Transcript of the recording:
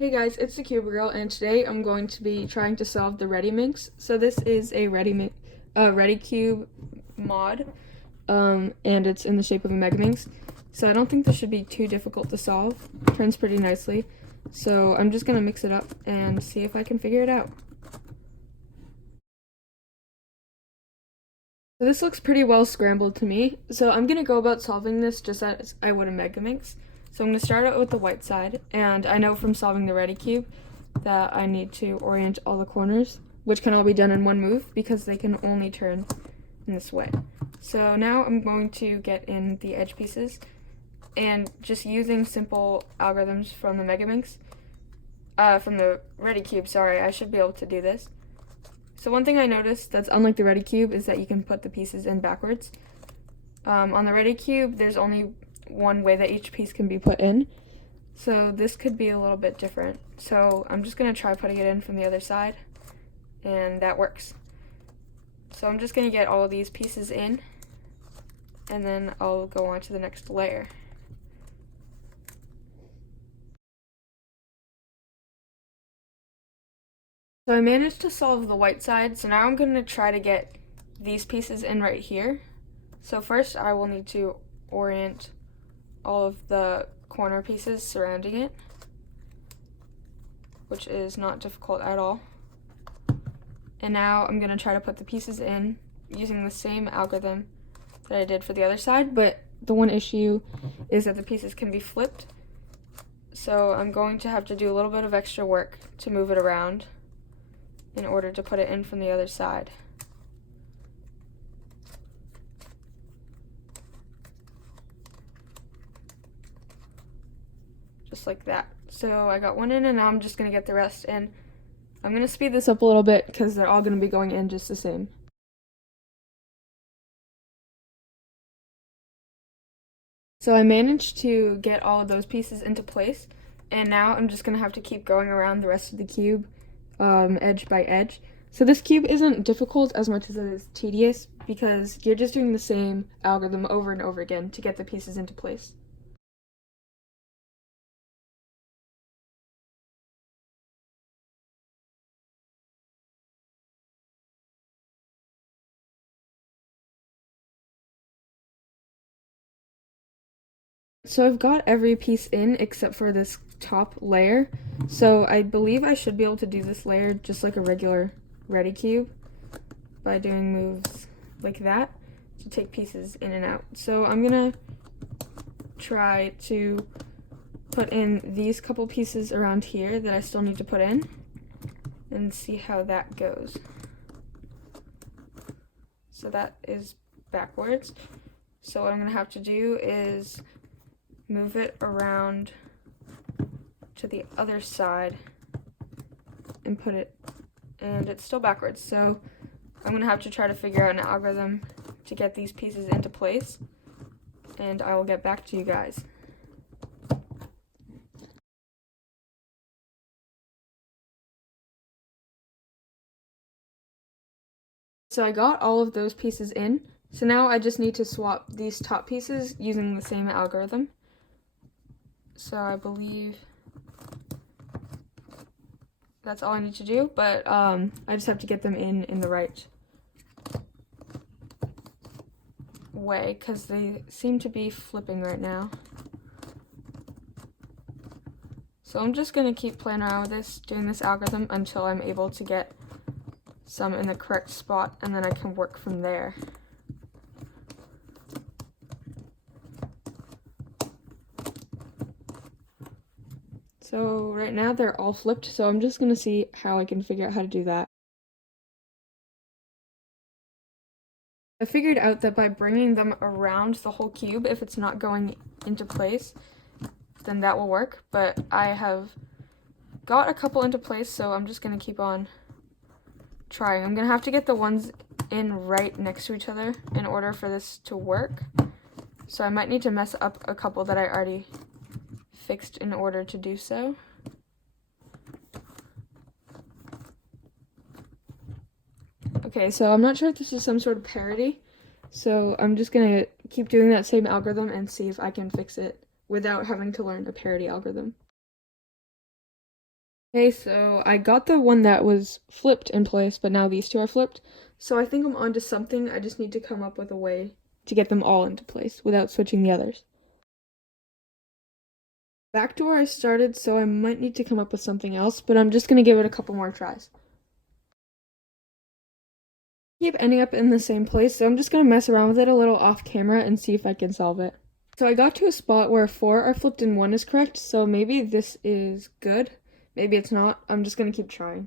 Hey guys, it's the Cube Girl, and today I'm going to be trying to solve the Rediminx. So this is a Redicube mod, and it's in the shape of a Megaminx. So I don't think this should be too difficult to solve. It turns pretty nicely. So I'm just gonna mix it up and see if I can figure it out. So this looks pretty well scrambled to me. So I'm gonna go about solving this just as I would a Megaminx. So I'm gonna start out with the white side, and I know from solving the Redicube that I need to orient all the corners, which can all be done in one move because they can only turn in this way. So now I'm going to get in the edge pieces, and just using simple algorithms from the Megaminx, from the Redicube, sorry, I should be able to do this. So one thing I noticed that's unlike the Redicube is that you can put the pieces in backwards. On the Redicube, there's only one way that each piece can be put in. So this could be a little bit different. So I'm just going to try putting it in from the other side, and that works. So I'm just going to get all of these pieces in, and then I'll go on to the next layer. So I managed to solve the white side, so now I'm going to try to get these pieces in right here. So first I will need to orient all of the corner pieces surrounding it, which is not difficult at all. And now I'm going to try to put the pieces in using the same algorithm that I did for the other side, but the one issue is that the pieces can be flipped. So I'm going to have to do a little bit of extra work to move it around in order to put it in from the other side. Just like that. So I got one in, and now I'm just going to get the rest in. I'm going to speed this up a little bit because they're all going to be going in just the same. So I managed to get all of those pieces into place, and now I'm just going to have to keep going around the rest of the cube, edge by edge. So this cube isn't difficult as much as it is tedious because you're just doing the same algorithm over and over again to get the pieces into place. So I've got every piece in except for this top layer. So I believe I should be able to do this layer just like a regular Redicube by doing moves like that to take pieces in and out. So I'm gonna try to put in these couple pieces around here that I still need to put in and see how that goes. So that is backwards. So what I'm gonna have to do is move it around to the other side and put it, and it's still backwards. So I'm gonna have to try to figure out an algorithm to get these pieces into place, and I will get back to you guys. So I got all of those pieces in, so now I just need to swap these top pieces using the same algorithm. So I believe that's all I need to do, but I just have to get them in the right way because they seem to be flipping right now. So I'm just going to keep playing around with this, doing this algorithm until I'm able to get some in the correct spot, and then I can work from there. So right now they're all flipped, so I'm just going to see how I can figure out how to do that. I figured out that by bringing them around the whole cube, if it's not going into place, then that will work, but I have got a couple into place, so I'm just going to keep on trying. I'm going to have to get the ones in right next to each other in order for this to work, so I might need to mess up a couple that I already fixed in order to do so. Okay, so I'm not sure if this is some sort of parody, so I'm just gonna keep doing that same algorithm and see if I can fix it without having to learn a parody algorithm. Okay, so I got the one that was flipped in place, but now these two are flipped. So I think I'm onto something. I just need to come up with a way to get them all into place without switching the others. Back to where I started, so I might need to come up with something else, but I'm just gonna give it a couple more tries. Keep ending up in the same place, so I'm just gonna mess around with it a little off camera and see if I can solve it. So I got to a spot where 4 are flipped and 1 is correct, so maybe this is good. Maybe it's not. I'm just gonna keep trying.